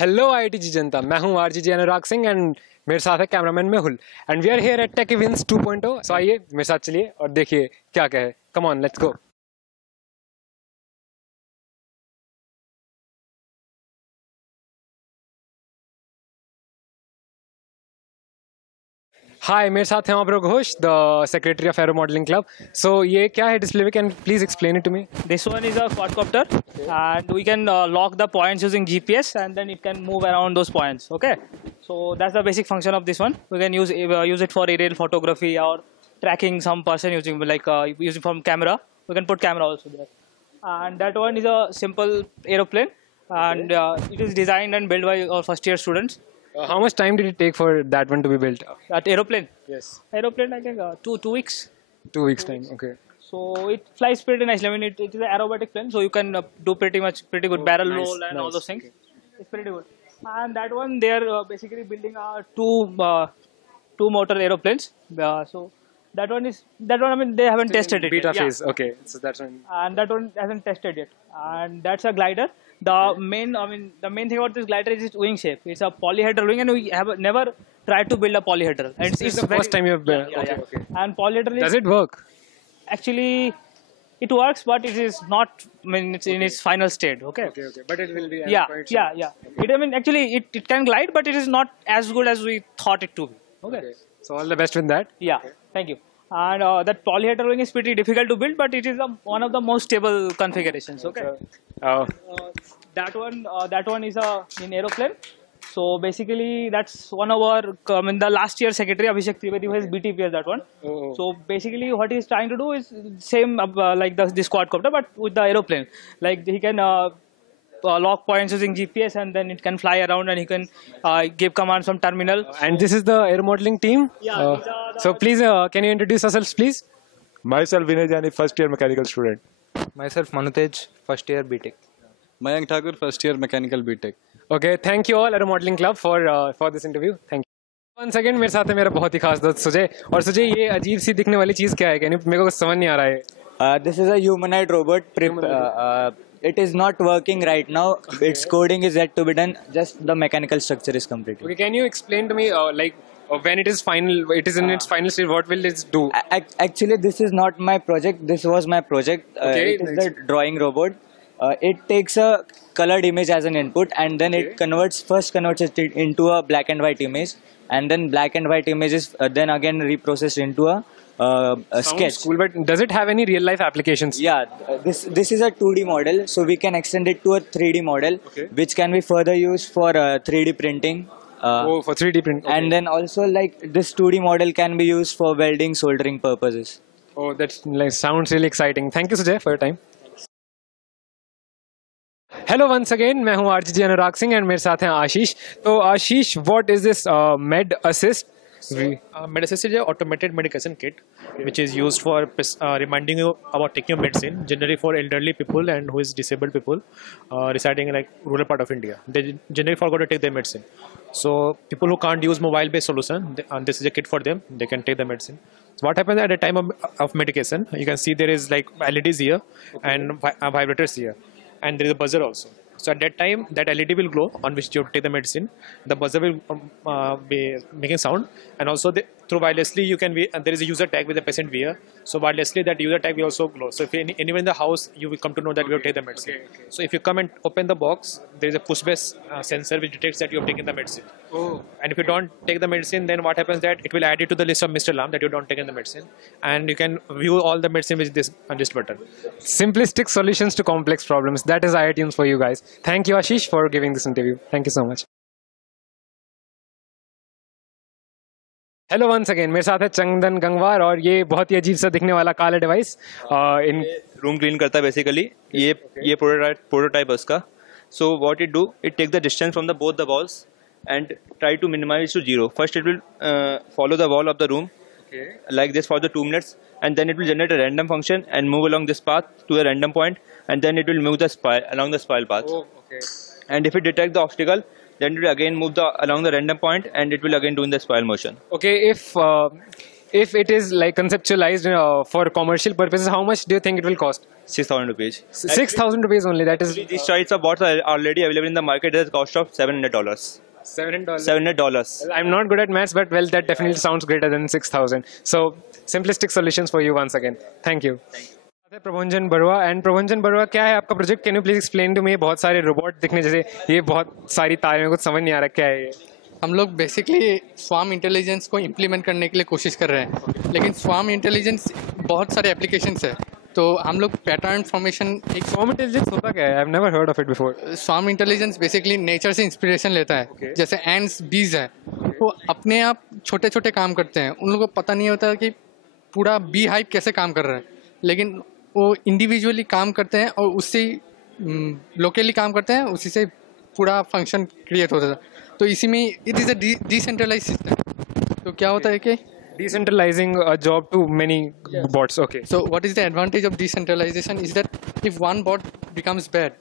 Hello IIT जनता, मैं हूं आरजीजी Anurag Singh and मेरे साथ है cameraman Mehul and we are here at tech events 2.0। So आइए मेरे साथ चलिए और देखिए क्या कहे। Come on, let's go. हाय, मेरे साथ हैं Abhro Ghosh, the secretary of aero modelling club. So ये क्या है डिस्प्ले में, can please explain it to me? This one is a quadcopter, and we can lock the points using GPS, and then it can move around those points. Okay, so that's the basic function of this one. We can use it for aerial photography or tracking some person using from camera. We can put camera also there. And that one is a simple aeroplane, and it is designed and built by our first year students. How much time did it take for that one to be built? That aeroplane, Yes. aeroplane, I think two weeks. 2 weeks time. Okay. So it flies pretty nicely. I mean, it is an aerobatic plane, so you can do pretty good barrel nice, roll and all nice. those things. It's pretty good. And that one, they are basically building two motor aeroplanes. So that one. I mean, they haven't tested it. Beta yet. phase. Okay. So that's one. And that one hasn't tested yet. And that's a glider. The main thing about this glider is its wing shape. It's a polyhedral wing, and we have never tried to build a polyhedral. And This is the first time you have built. Yeah, Okay. yeah. Okay. And polyhedral Does it work? actually it works, but it is not. I mean, it's in its final state. Okay. Okay. But it will be. Yeah. Actually, it can glide, but it is not as good as we thought it to be. Okay. So all the best with that. Yeah. Thank you. And that polyhedral wing is pretty difficult to build, but it is one of the most stable configurations. Okay. Uh, That one is in aeroplane. So basically, that's one of our. The last year secretary Abhishek Trivedi has BTPS that one. Oh. So basically, what he's trying to do is same like this quadcopter, but with the aeroplane. Like he can lock points using GPS, and then it can fly around, and he can give commands from terminal. And this is the air modeling team. Yeah, these are the- So please, can you introduce yourselves, please? Myself, Vinay Jani, first year mechanical student. Myself Manutej, first year BTech. Mayank Thakur, first year mechanical BTech. Okay, thank you all Aero Modeling Club for this interview. Thank you. Once again, मेरे साथ है मेरा बहुत ही खास दोस्त सुजय। और सुजय, ये अजीब सी दिखने वाली चीज़ क्या है? क्या मेरे को समझ नहीं आ रहा है। This is a humanoid robot. It is not working right now. Its coding is yet to be done. Just the mechanical structure is completed. Okay, can you explain to me when it is in its final stage, what will it do? Actually, this is not my project. This was my project. Okay, it is nice. the drawing robot. It takes a colored image as an input, and then it converts it into a black and white image, and then black and white image is then again reprocessed into a Sounds sketch. cool, but does it have any real life applications? Yeah, this is a 2D model, so we can extend it to a 3D model, Okay. which can be further used for 3D printing. For 3D print. Okay. And then also, like, this 2D model can be used for welding, soldering purposes. Oh, that sounds really exciting. Thank you, Sujay, for your time. Hello once again, मैं हूं आरजीजी Anurag Singh and मेरे साथ हैं आशीष। तो Ashish, what is this med assist? Medicine is an automated medication kit which is used for reminding you about taking your medicine, generally for elderly people and who is disabled people residing in like rural part of India. They generally forgot to take their medicine. So people who can't use mobile-based solution, this is a kit for them. They can take the medicine. So what happens at the time of medication? You can see there is like LEDs here and vibrators here, and there is a buzzer also. So at that time, that LED will glow on which you take the medicine. The buzzer will be making sound, and also through wirelessly you can there is a user tag with the patient wear. So wirelessly that user tag will also glow. So if anyone in the house, you will come to know that you have taken the medicine. Okay. So if you come and open the box, there is a push-based sensor which detects that you have taken the medicine. Oh. And if you don't take the medicine, then what happens that it will add it to the list of Mr. Lam that you don't taken the medicine, and you can view all the medicine with this button. Simplistic solutions to complex problems. That is iTunes for you guys. Thank you, Ashish, for giving this interview. Thank you so much. Hello once again, मेरे साथ है चंदन गंगवार और ये बहुत ही अजीब सा दिखने वाला काला डिवाइस इन रूम क्लीन करता है बेसिकली। ये प्रोटोटाइप है उसका। So what it do, it take the distance from the both the walls and try to minimise to zero. First it will follow the wall of the room like this for the 2 minutes, and then it will generate a random function and move along this path to a random point, and then it will move the spiral along the spiral path. And if it detects the obstacle, then it will again move along the random point, and it will again do in the spiral motion. Okay, if if it is like conceptualized for commercial purposes, how much do you think it will cost? 6,000 rupees. 6,000 rupees only. That is These types of bots are already available in the market at a cost of $700. $700. $700. I'm not good at maths, but well, that definitely sounds greater than 6,000. So, simplistic solutions for you once again. Thank you. Prabhanjan Barua and Prabhanjan Barua क्या है आपका project? Can you please explain to me? बहुत सारे robot दिखने जैसे, ये बहुत सारी तारें, में कुछ समझ नहीं आ रहा क्या है ये. हम लोग बेसिकली स्वार्म इंटेलिजेंस को इम्प्लीमेंट करने के लिए कोशिश कर रहे हैं, लेकिन स्वार्म इंटेलिजेंस बहुत सारे एप्लीकेशंस है, तो हम लोग पैटर्न फॉर्मेशन. एक स्वार्म इंटेलिजेंस होता क्या है? I have never heard of it before. Swarm intelligence basically nature से इंस्पिरेशन लेता है. जैसे एंड्स, बीज है, वो अपने आप छोटे छोटे काम करते हैं. उन लोगों को पता नहीं होता कि पूरा बी हाइव कैसे काम कर रहा है, लेकिन वो इंडिविजुअली काम करते हैं और उससे लोकली काम करते हैं, उसी से पूरा फंक्शन क्रिएट होता है. तो इसी में it is a decentralise system. तो क्या होता है कि decentralizing a job to many bots. Okay. So what is the advantage of decentralization is that if one bot becomes bad,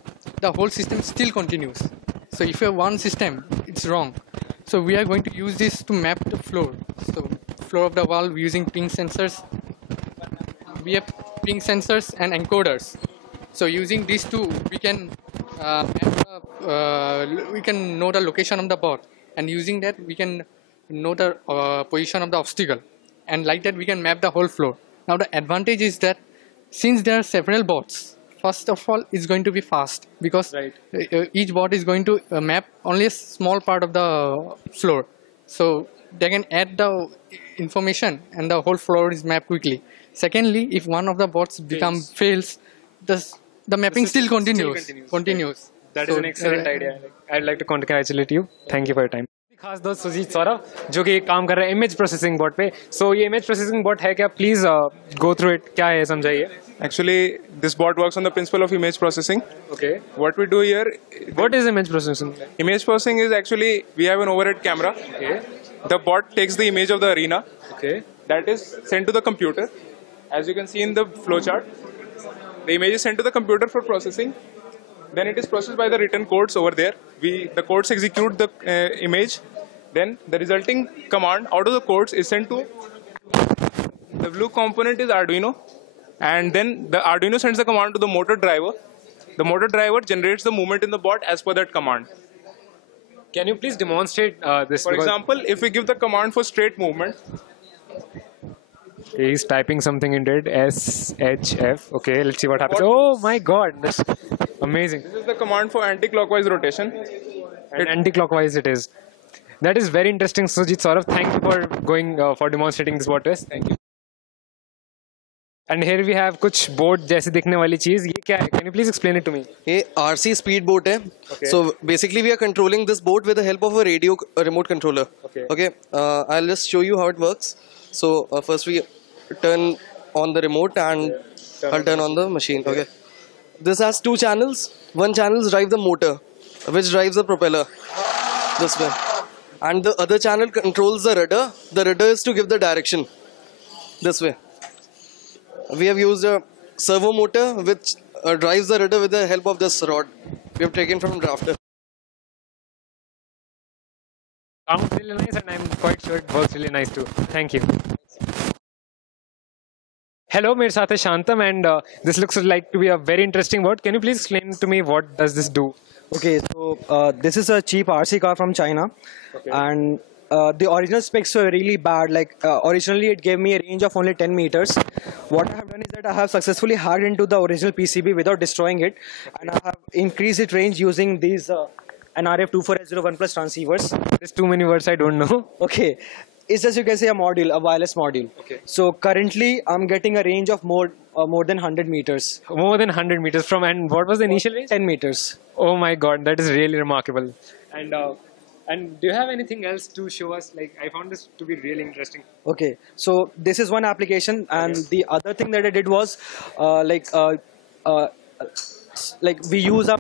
the whole system still continues. So if you have one system, it's wrong. So we are going to use this to map the floor. So floor of the wall using ping sensors. We have ping sensors and encoders. So using these two, we can we can know the location of the bot, and using that we can know the position of the obstacle, and like that we can map the whole floor. Now the advantage is that since there are several bots, first of all it's going to be fast, because each bot is going to map only a small part of the floor, so they can add the information and the whole floor is mapped quickly. Secondly, if one of the bots fails, the mapping still continues. That is an excellent idea. I'd like to congratulate you. Thank you for your time. खास दोस्त सुजीत सौरभ जो कि काम कर रहा है image processing bot पे. सो ये इमेज प्रोसेसिंग बॉट है क्या? Please go through it. क्या है समझाइए. Actually, this bot works on the principle of image processing. Okay. What we do here, What is image processing? image processing is actually we have an overhead camera. Okay. The bot takes the image of the arena. Okay. That is sent to the computer. As you can see in the flowchart, the image is sent to the computer for processing. Then it is processed by the written codes over there. The codes execute the image. Then the resulting command out of the codes is sent to the blue component is Arduino, and then the Arduino sends the command to the motor driver. The motor driver generates the movement in the bot as per that command. Can you please demonstrate this? For example, if we give the command for straight movement, he's typing something into it. SHF. Okay, let's see what happens. Oh my God, that's amazing. this is the command for anti-clockwise rotation. And anti-clockwise it is. That is very interesting, Sujit Saurav. Thank you for going for demonstrating this bot test. Thank you. And here we have कुछ boat जैसे दिखने वाली चीज. ये क्या है? Can you please explain it to me? ये RC speed boat है. So basically we are controlling this boat with the help of a remote controller. Okay. I'll just show you how it works. So first we turn on the remote and I'll turn on the machine. Okay. This has two channels. One channel drives the motor, which drives the propeller this way, and the other channel controls the rudder. The rudder is to give the direction this way. We have used a servo motor which drives the rudder with the help of this rod we have taken from Drafter. Sounds really nice, and I'm quite sure it works really nice too. Thank you. Hello, मेरे साथ है Shantam, and this looks like to be a very interesting boat. Can you please explain to me what does this do? Okay, so this is a cheap RC car from China, and the original specs were really bad. Like originally it gave me a range of only 10 meters. What I have done is that I have successfully hacked into the original PCB without destroying it, and I have increased its range using these NRF24801 plus transceivers. There's too many words I don't know. Okay, it's just, you can say, a module, a wireless module. Okay. So currently I'm getting a range of more than 100 meters. More than 100 meters from, and what was the initial range? 10 meters. Oh my God, that is really remarkable. And do you have anything else to show us? Like, I found this to be really interesting. Okay, so this is one application, and the other thing that I did was like we use our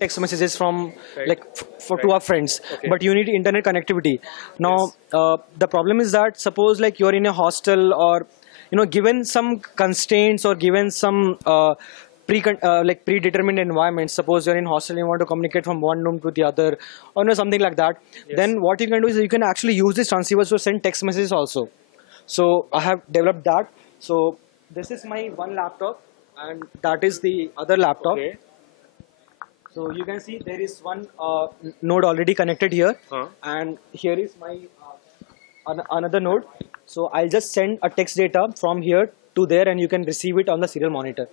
text messages from to our friends, but you need internet connectivity. Now the problem is that suppose like you're in a hostel, or given some constraints or given some predetermined environment. Suppose you're in hostel, you want to communicate from one room to the other, or something like that. Then what you can do is you can actually use these transceivers to send text messages also. So I have developed that. So this is my one laptop, and that is the other laptop. Okay. So you can see there is one node already connected here, and here is my another node. So I'll just send a text data from here to there, and you can receive it on the serial monitor.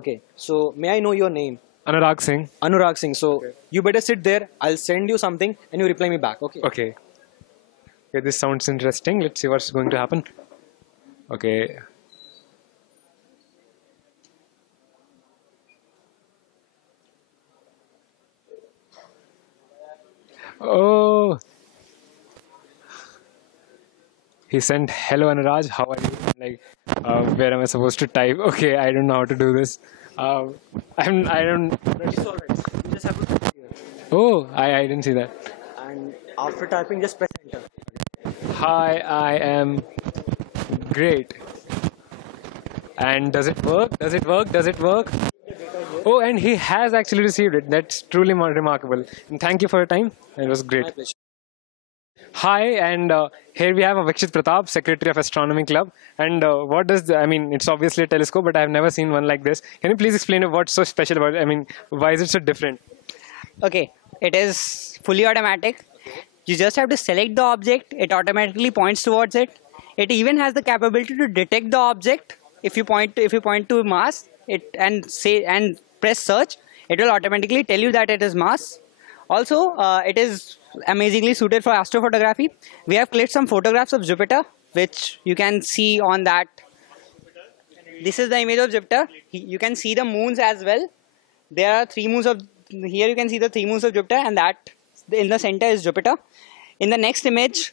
Okay. So may I know your name? Anurag Singh. Anurag Singh. So you better sit there. I'll send you something, and you reply me back. Okay. Okay. Okay, this sounds interesting. Let's see what's going to happen. Okay. Oh. He sent, "Hello Anuraj, how are you?" Like, where am I supposed to type? Okay, I don't know how to do this. I don't. It's all right. You just have to type here. Oh, I didn't see that. And after typing, just press enter. Hi, I am great. And does it work? Does it work? Does it work? Oh, and he has actually received it. That's truly remarkable. And thank you for your time. It was great. My pleasure. Hi, and here we have Avikshit Pratap, Secretary of Astronomy Club. And what does I mean? It's obviously a telescope, but I've never seen one like this. Can you please explain what's so special about it? I mean, why is it so different? Okay, it is fully automatic. You just have to select the object. It automatically points towards it. It even has the capability to detect the object. If you point to Mars, and press search, it will automatically tell you that it is Mars. Also, it is amazingly suited for astrophotography. We have clicked some photographs of Jupiter, which you can see on that. This is the image of Jupiter. You can see the moons as well. There are 3 moons of, here you can see the 3 moons of Jupiter, and that in the center is Jupiter. In the next image,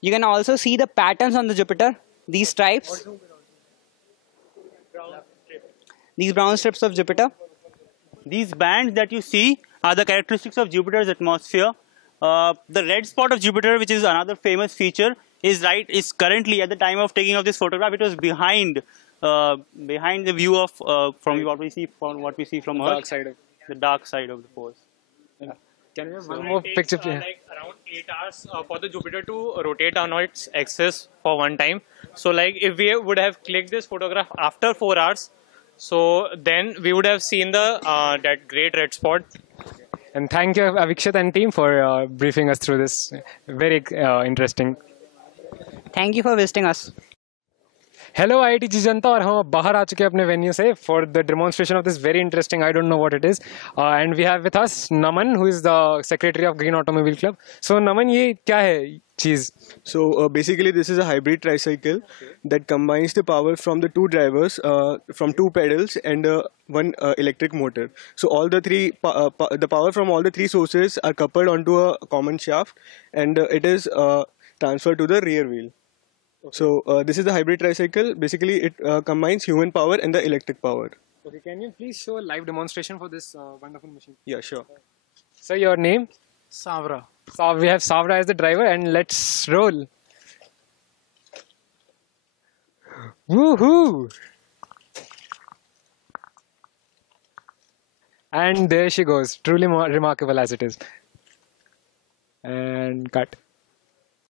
you can also see the patterns on the Jupiter. These stripes, these brown strips of Jupiter. These bands that you see are the characteristics of Jupiter's atmosphere. The red spot of Jupiter, which is another famous feature, is currently, at the time of taking of this photograph, it was behind the view of from what we see from Earth. The dark side of the pole. Yeah. Can we have one more picture? Like around 8 hours for the Jupiter to rotate on its axis for one time. So like if we would have clicked this photograph after 4 hours, so then we would have seen the that great red spot. And thank you, Avikshit and team, for briefing us through this. Very interesting. Thank you for visiting us. Hello IIT Jijanta, और हम अब बाहर आ चुके हैं अपने venue से for the demonstration of this very interesting, I don't know what it is, and we have with us Naman, who is the secretary of Green Automobile Club. So Naman, ये क्या है चीज? So basically this is a hybrid tricycle that combines the power from the 2 drivers, from 2 pedals and one electric motor. So all the the power from all the 3 sources are coupled onto a common shaft, and it is transferred to the rear wheel. Okay. So this is the hybrid tricycle. Basically, it combines human power and the electric power. Okay, can you please show a live demonstration for this wonderful machine? Yeah, sure. So your name? Savra. So we have Savra as the driver, and let's roll. Woohoo! And there she goes. Truly remarkable as it is. And cut.